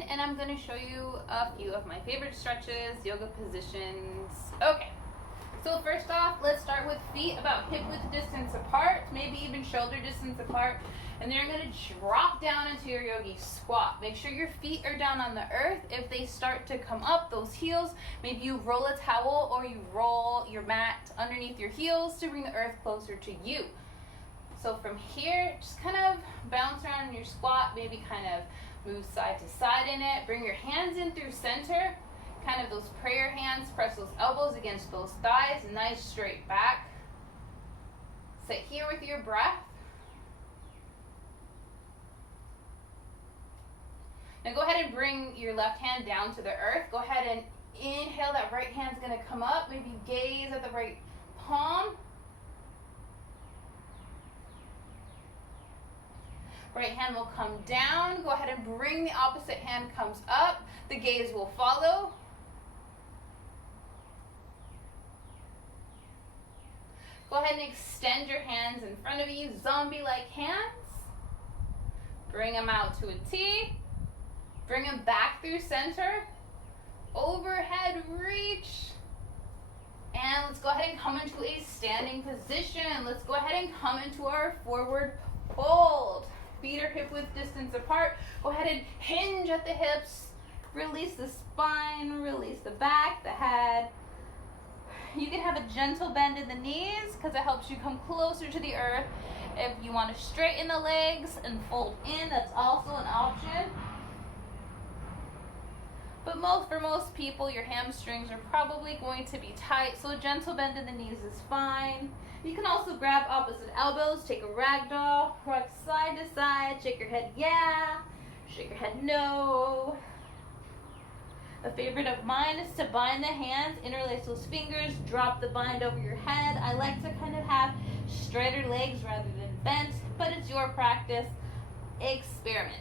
in and I'm going to show you a few of my favorite stretches, yoga positions. Okay, so first off, let's start with feet about hip width distance apart, maybe even shoulder distance apart. And then you're going to drop down into your yogi squat. Make sure your feet are down on the earth. If they start to come up, those heels, maybe you roll a towel or you roll your mat underneath your heels to bring the earth closer to you. So from here, just kind of bounce around in your squat, maybe kind of move side to side in it. Bring your hands in through center, kind of those prayer hands. Press those elbows against those thighs, nice straight back. Sit here with your breath. Now go ahead and bring your left hand down to the earth. Go ahead and inhale, that right hand's gonna come up. Maybe gaze at the right palm. Right hand will come down. Go ahead and bring the opposite hand comes up. The gaze will follow. Go ahead and extend your hands in front of you, zombie-like hands. Bring them out to a T. Bring them back through center. Overhead reach. And let's go ahead and come into a standing position. Let's go ahead and come into our forward fold. Feet are hip width distance apart. Go ahead and hinge at the hips. Release the spine, release the back, the head. You can have a gentle bend in the knees because it helps you come closer to the earth. If you want to straighten the legs and fold in, that's also an option. But for most people, your hamstrings are probably going to be tight, so a gentle bend in the knees is fine. You can also grab opposite elbows, take a ragdoll, rock side to side, shake your head yeah, shake your head no. A favorite of mine is to bind the hands, interlace those fingers, drop the bind over your head. I like to kind of have straighter legs rather than bent, but it's your practice. Experiment.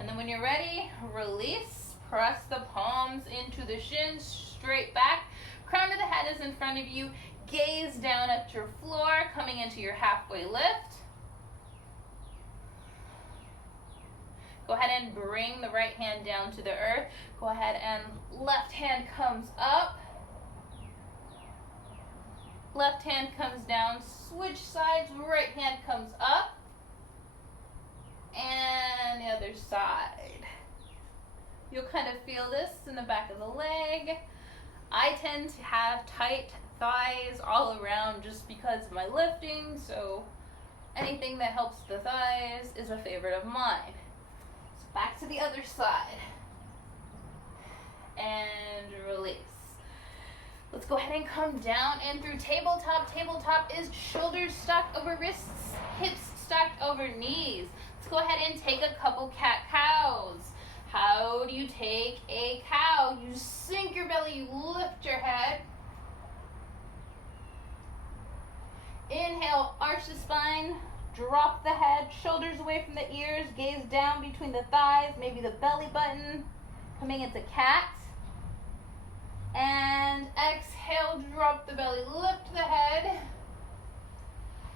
And then when you're ready, release, press the palms into the shins, straight back. Crown of the head is in front of you. Gaze down at your floor, coming into your halfway lift. Go ahead and bring the right hand down to the earth. Go ahead and left hand comes up. Left hand comes down. Switch sides, right hand comes up. And the other side. You'll kind of feel this in the back of the leg. I tend to have tight thighs all around just because of my lifting, so anything that helps the thighs is a favorite of mine. So back to the other side. And release. Let's go ahead and come down and through tabletop. Tabletop is shoulders stacked over wrists, hips stacked over knees. Let's go ahead and take a couple cat-cows. How do you take a cow? You sink your belly, you lift your head. Inhale, arch the spine, drop the head, shoulders away from the ears, gaze down between the thighs, maybe the belly button, coming into cat. And exhale, drop the belly, lift the head.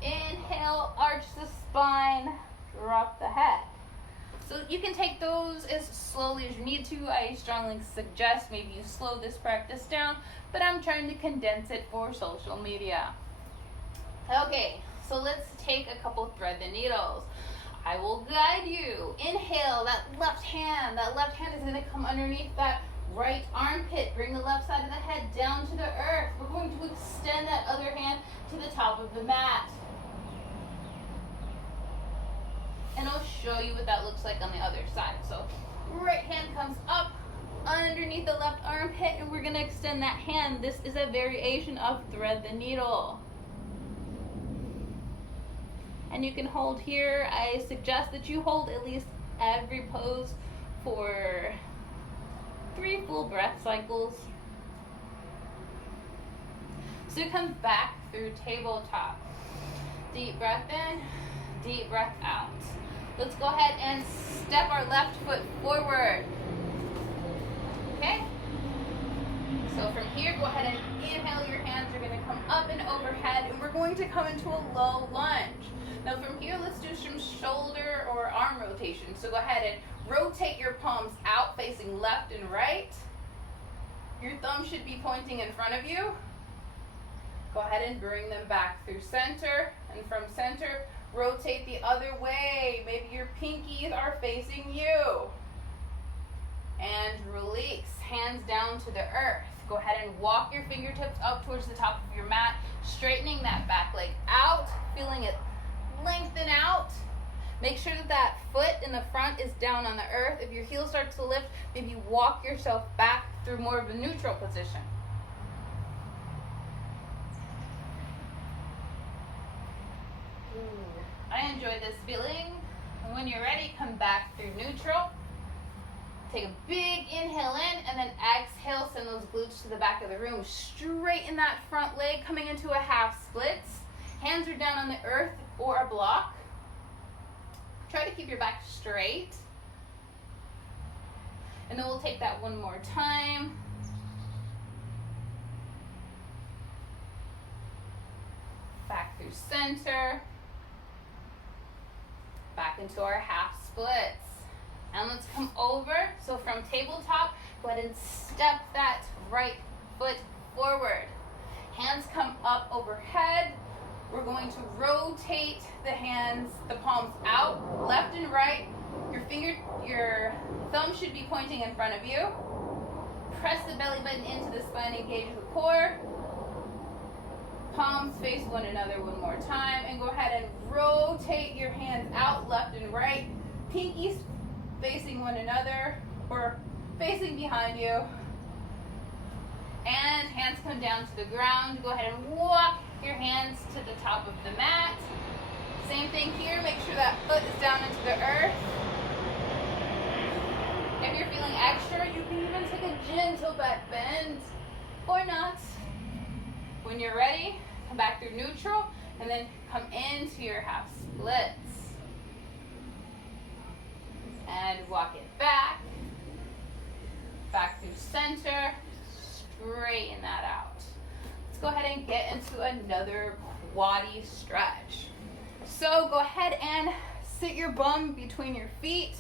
Inhale, arch the spine, drop the head. So you can take those as slowly as you need to. I strongly suggest maybe you slow this practice down, but I'm trying to condense it for social media. Okay, so let's take a couple thread the needles. I will guide you. Inhale, that left hand is going to come underneath that right armpit. Bring the left side of the head down to the earth. We're going to extend that other hand to the top of the mat. And I'll show you what that looks like on the other side. So right hand comes up underneath the left armpit and we're going to extend that hand. This is a variation of thread the needle. And you can hold here. I suggest that you hold at least every pose for 3 full breath cycles. So come back through tabletop. Deep breath in, deep breath out. Let's go ahead and step our left foot forward. Okay? So from here, go ahead and inhale, your hands are going to come up and overhead, and we're going to come into a low lunge. Now from here, let's do some shoulder or arm rotation. So go ahead and rotate your palms out facing left and right. Your thumb should be pointing in front of you. Go ahead and bring them back through center, and from center, rotate the other way. Maybe your pinkies are facing you. And release, hands down to the earth. Go ahead and walk your fingertips up towards the top of your mat, straightening that back leg out, feeling it lengthen out. Make sure that that foot in the front is down on the earth. If your heel starts to lift, maybe walk yourself back through more of a neutral position. I enjoy this feeling. And when you're ready, come back through neutral. Take a big inhale in, and then exhale, send those glutes to the back of the room. Straighten that front leg, coming into a half splits. Hands are down on the earth or a block. Try to keep your back straight. And then we'll take that one more time. Back through center. Back into our half splits. And let's come over. So from tabletop, go ahead and step that right foot forward. Hands come up overhead. We're going to rotate the hands, the palms out, left and right. Your thumb should be pointing in front of you. Press the belly button into the spine, engage the core. Palms face one another one more time. And go ahead and rotate your hands out, left and right. Pinkies facing one another or facing behind you. And hands come down to the ground. Go ahead and walk your hands to the top of the mat. Same thing here. Make sure that foot is down into the earth. If you're feeling extra, you can even take a gentle back bend or not. When you're ready, come back through neutral and then come into your half splits. And walk it back. Back through center. Straighten that out. Let's go ahead and get into another quaddy stretch. So go ahead and sit your bum between your feet.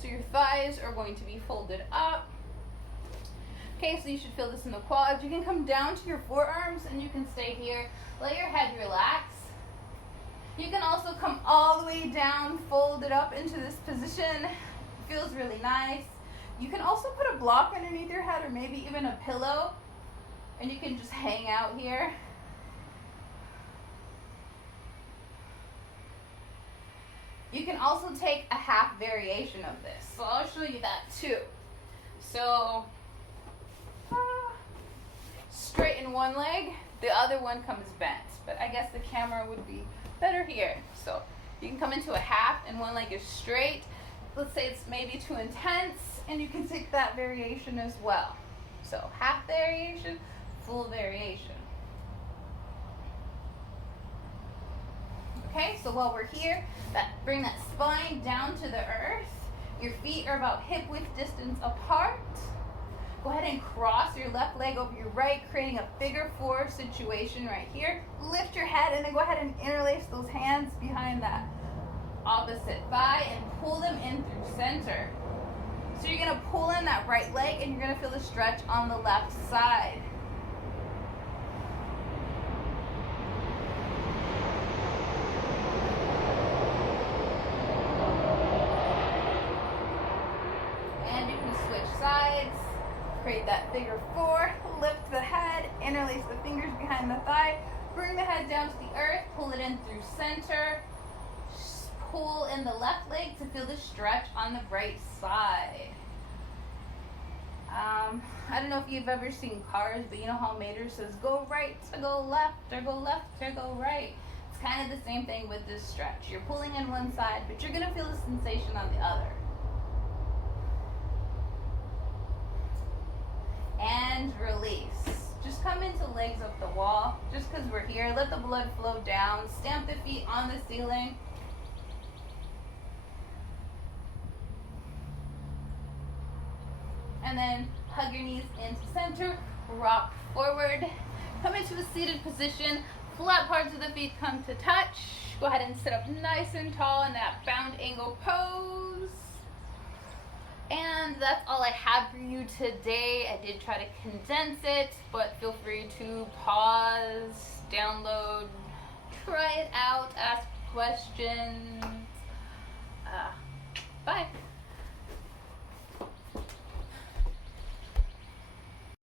So your thighs are going to be folded up. Okay, so you should feel this in the quads. You can come down to your forearms and you can stay here. Let your head relax. You can also come all the way down, fold it up into this position. It feels really nice. You can also put a block underneath your head or maybe even a pillow, and you can just hang out here. You can also take a half variation of this. So I'll show you that too. So straighten one leg, the other one comes bent. But I guess the camera would be better here. So you can come into a half and one leg is straight. Let's say it's maybe too intense, and you can take that variation as well. So half variation, full variation. Okay, so while we're here, bring that spine down to the earth. Your feet are about hip width distance apart. Go ahead and cross your left leg over your right, creating a figure four situation right here. Lift your head and then go ahead and interlace those hands behind that opposite thigh and pull them in through center. So you're gonna pull in that right leg and you're gonna feel the stretch on the left side. And you can switch sides. Create that figure four, lift the head, interlace the fingers behind the thigh, bring the head down to the earth, pull it in through center, pull in the left leg to feel the stretch on the right side. I don't know if you've ever seen Cars, but you know how Mater says go right to go left or go left to go right. It's kind of the same thing with this stretch. You're pulling in one side, but you're going to feel the sensation on the other. And release. Just come into legs up the wall. Just because we're here, let the blood flow down. Stamp the feet on the ceiling. And then hug your knees into center. Rock forward. Come into a seated position. Flat parts of the feet come to touch. Go ahead and sit up nice and tall in that bound angle pose. And that's all I have for you today. I did try to condense it, but feel free to pause, download, try it out, ask questions.